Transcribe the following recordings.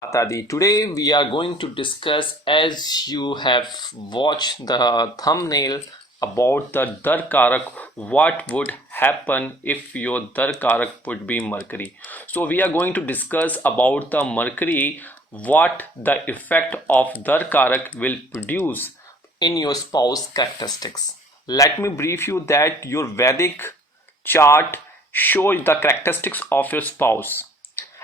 Atadi. Today we are going to discuss, as you have watched the thumbnail, about the Darkarak, what would happen if your Darkarak would be Mercury. So we are going to discuss about the Mercury, what the effect of Darkarak will produce in your spouse characteristics. Let me brief you that your Vedic chart shows the characteristics of your spouse,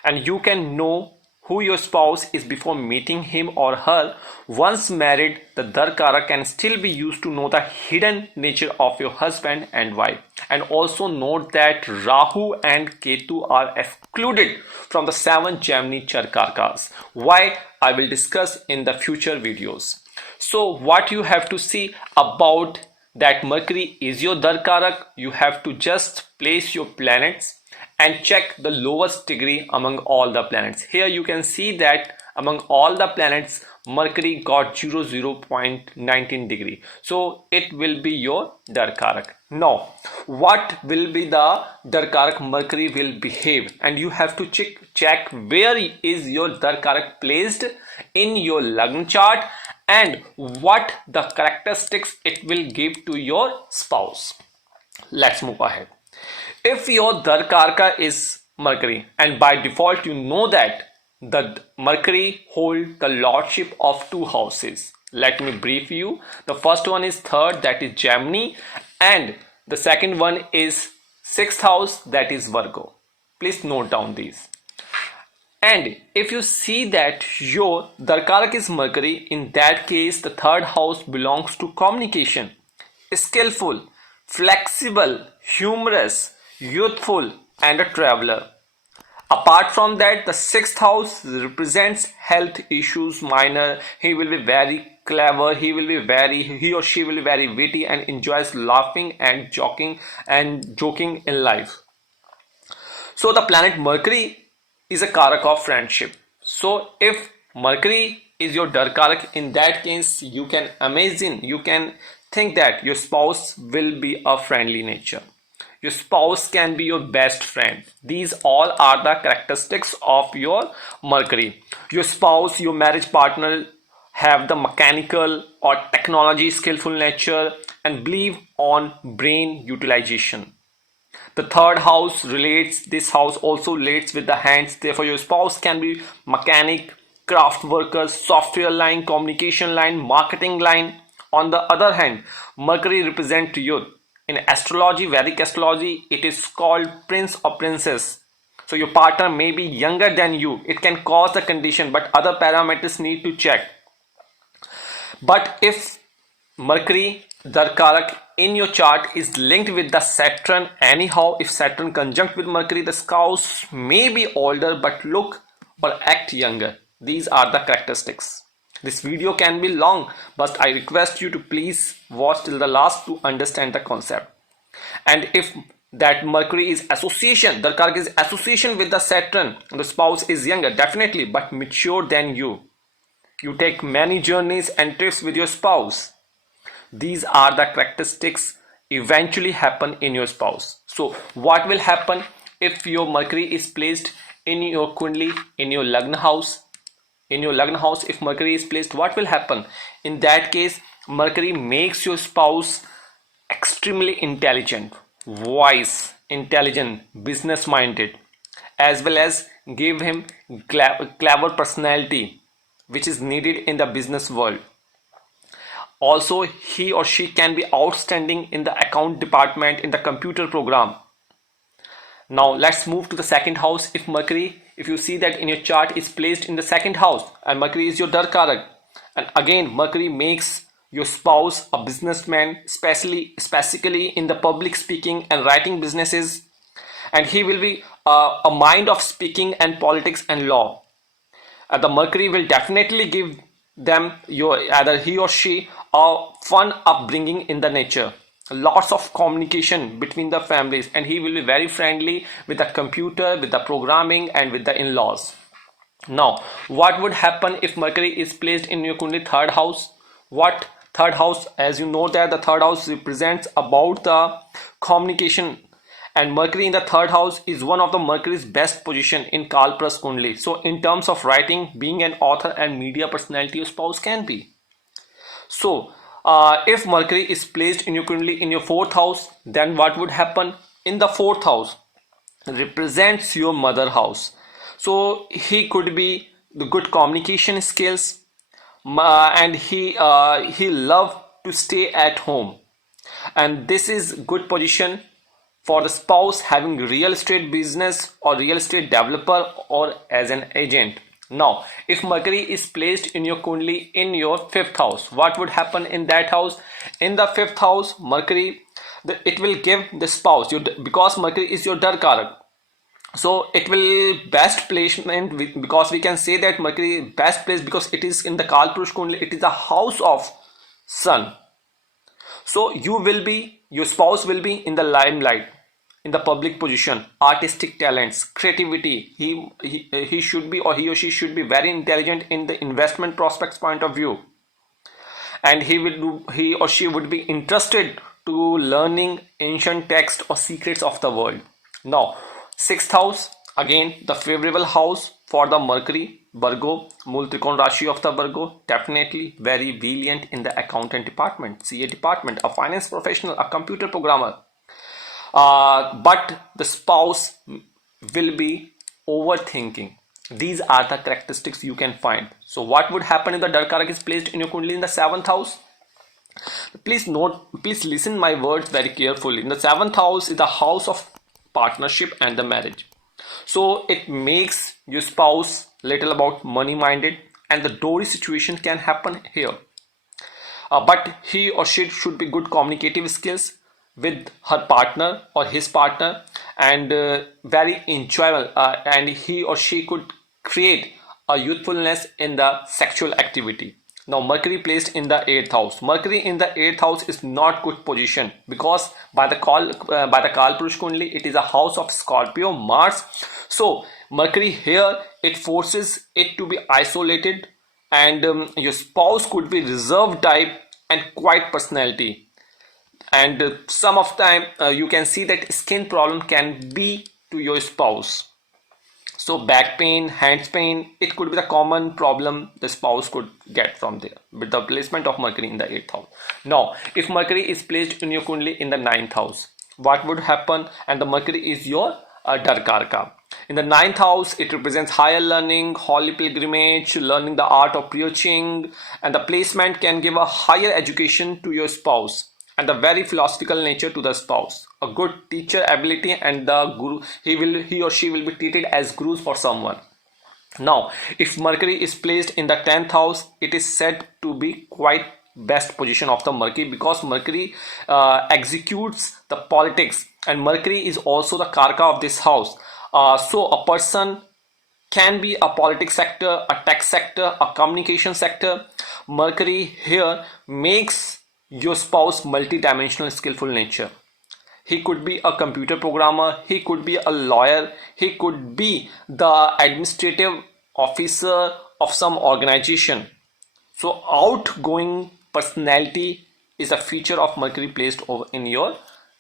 and you can know who your spouse is before meeting him or her. Once married, the Darkara can still be used to know the hidden nature of your husband and wife. And also note that Rahu and Ketu are excluded from the 7 Gemini Charkarakas. Why? I will discuss in the future videos. So what you have to see about that Mercury is your Darkarak, you have to just place your planets and check the lowest degree among all the planets. Here you can see that among all the planets, Mercury got 0.19 degree. So it will be your Darkarak. Now, what will be the Darkarak Mercury will behave? And you have to check where is your Darkarak placed in your Lagna chart and what the characteristics it will give to your spouse. Let's move ahead. If your Darakaraka is Mercury, and by default you know that the Mercury hold the lordship of 2 houses. Let me brief you. The first one is 3rd, that is Gemini, and the second one is 6th house, that is Virgo. Please note down these. And if you see that your Darkarak is Mercury, in that case the 3rd house belongs to communication, skillful, flexible, humorous, youthful, and a traveler. Apart from that, the 6th house represents health issues minor. He will be very clever, he or she will be very witty and enjoys laughing and joking in life. So the planet Mercury is a karak of friendship. So if Mercury is your Darkarak, in that case you can imagine, you can think that your spouse will be a friendly nature. Your spouse can be your best friend. These all are the characteristics of your Mercury. Your spouse, your marriage partner have the mechanical or technology skillful nature and believe on brain utilization. The 3rd house relates, this house also relates with the hands. Therefore, your spouse can be mechanic, craft workers, software line, communication line, marketing line. On the other hand, Mercury represents youth. In astrology, Vedic astrology, it is called prince or princess. So your partner may be younger than you. It can cause the condition, but other parameters need to check. But if Mercury, Darkarak in your chart is linked with the Saturn, anyhow, if Saturn conjunct with Mercury, the spouse may be older but look or act younger. These are the characteristics. This video can be long, but I request you to please watch till the last to understand the concept. And if that Mercury is association, Darkarak is association with the Saturn, the spouse is younger, definitely, but mature than you. You take many journeys and trips with your spouse. These are the characteristics eventually happen in your spouse. So what will happen if your Mercury is placed in your Kundali, in your Lagna house? In your Lagna house, if Mercury is placed, what will happen? In that case, Mercury makes your spouse extremely intelligent, wise, intelligent, business minded, as well as give him clever personality which is needed in the business world. Also, he or she can be outstanding in the account department, in the computer program. Now let's move to the 2nd house. If Mercury, if you see that in your chart is placed in the 2nd house and Mercury is your Darkarak, and again Mercury makes your spouse a businessman, specifically in the public speaking and writing businesses, and he will be a mind of speaking and politics and law. The Mercury will definitely give them, either he or she, a fun upbringing in the nature, lots of communication between the families, and he will be very friendly with the computer, with the programming, and with the in-laws. Now what would happen if Mercury is placed in your Kundali 3rd house? What 3rd house, as you know that the 3rd house represents about the communication And Mercury in the third house is one of the Mercury's best position in Kalpras Kundali. So in terms of writing, being an author and media personality, your spouse can be. So if Mercury is placed in your Kundali in your fourth house, then what would happen? In the fourth house represents your mother house. So he could be the good communication skills, and he loved to stay at home, and this is good position for the spouse having real estate business or real estate developer or as an agent. Now if Mercury is placed in your Kundali in your fifth house, what would happen in that house? In the fifth house, Mercury, it will give the spouse because Mercury is your Darakaraka. So it will best placement because we can say that Mercury best place because it is in the Kalpurush Kundali, it is the house of sun. So your spouse will be in the limelight, in the public position, artistic talents, creativity. He should be, or he or she should be very intelligent in the investment prospects point of view, and he or she would be interested to learning ancient texts or secrets of the world. Now sixth house, again the favorable house for the Mercury, Virgo, Mool Trikon Rashi of the Virgo, definitely very brilliant in the accountant department, CA department, a finance professional, a computer programmer. But the spouse will be overthinking. These are the characteristics you can find. So what would happen if the Darakaraka is placed in your Kundali in the seventh house? Please listen my words very carefully. In the seventh house is the house of partnership and the marriage. So it makes your spouse little about money minded, and the dowry situation can happen here. But he or she should be good communicative skills with her partner or his partner, and very enjoyable, and he or she could create a youthfulness in the sexual activity. Now Mercury placed in the 8th house. Mercury in the 8th house is not good position because by the Kalpurush Kundali it is a house of Scorpio, Mars. So Mercury here, it forces it to be isolated, and your spouse could be reserved type and quiet personality, and some of time you can see that skin problem can be to your spouse. So back pain, hands pain, it could be the common problem the spouse could get from there with the placement of Mercury in the 8th house. Now if Mercury is placed in your Kundali in the 9th house, what would happen? And the Mercury is your Darakaraka. In the 9th house, it represents higher learning, holy pilgrimage, learning the art of preaching, and the placement can give a higher education to your spouse and a very philosophical nature to the spouse, a good teacher ability, and the guru, he or she will be treated as gurus for someone. Now if Mercury is placed in the 10th house, it is said to be quite best position of the Mercury because Mercury executes the politics, and Mercury is also the Karaka of this house. So a person can be a politics sector, a tech sector, a communication sector. Mercury here makes your spouse multi-dimensional skillful nature. He could be a computer programmer, he could be a lawyer, he could be the administrative officer of some organization. So outgoing personality is a feature of Mercury placed over in your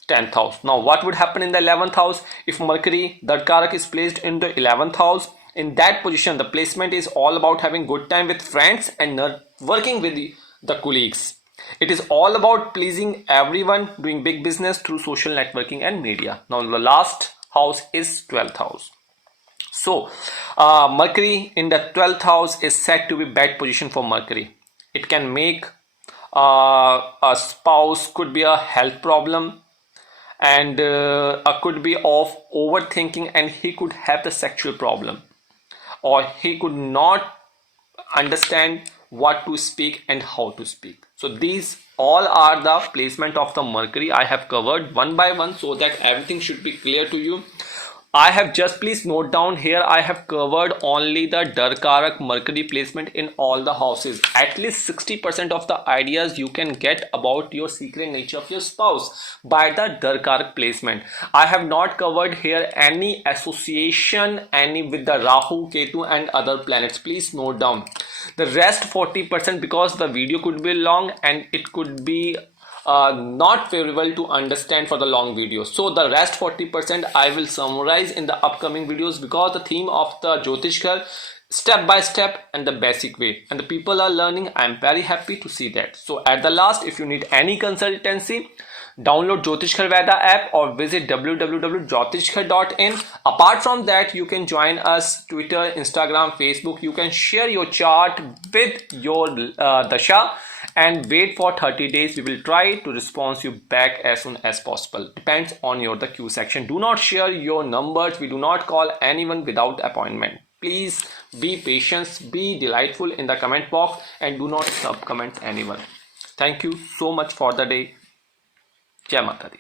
10th house. Now what would happen in the 11th house? If Mercury, the Darakaraka, is placed in the 11th house, in that position the placement is all about having good time with friends and working with the colleagues. It is all about pleasing everyone, doing big business through social networking and media. Now the last house is 12th house. So Mercury in the 12th house is said to be bad position for Mercury. It can make a spouse could be a health problem, and could be of overthinking, and he could have the sexual problem, or he could not understand what to speak and how to speak. So these all are the placement of the Mercury. I have covered one by one so that everything should be clear to you. I have just, please note down here, I have covered only the Darakaraka Mercury placement in all the houses. At least 60% of the ideas you can get about your secret nature of your spouse by the Darakaraka placement. I have not covered here any association with the Rahu, Ketu and other planets. Please note down. The rest 40%, because the video could be long and it could be not favorable to understand for the long videos. So the rest 40% I will summarize in the upcoming videos, because the theme of the Jyotishgher step by step and the basic way, and the people are learning. I'm very happy to see that. So at the last, if you need any consultancy, download Jyotishgher Veda app or visit www.jyotishgher.in. Apart from that, you can join us Twitter, Instagram, Facebook. You can share your chart with your dasha and wait for 30 days. We will try to respond you back as soon as possible. Depends on your the Q section. Do not share your numbers. We do not call anyone without appointment. Please be patient, be delightful in the comment box, and do not sub comment anyone. Thank you so much for the day. Jai Mata Di.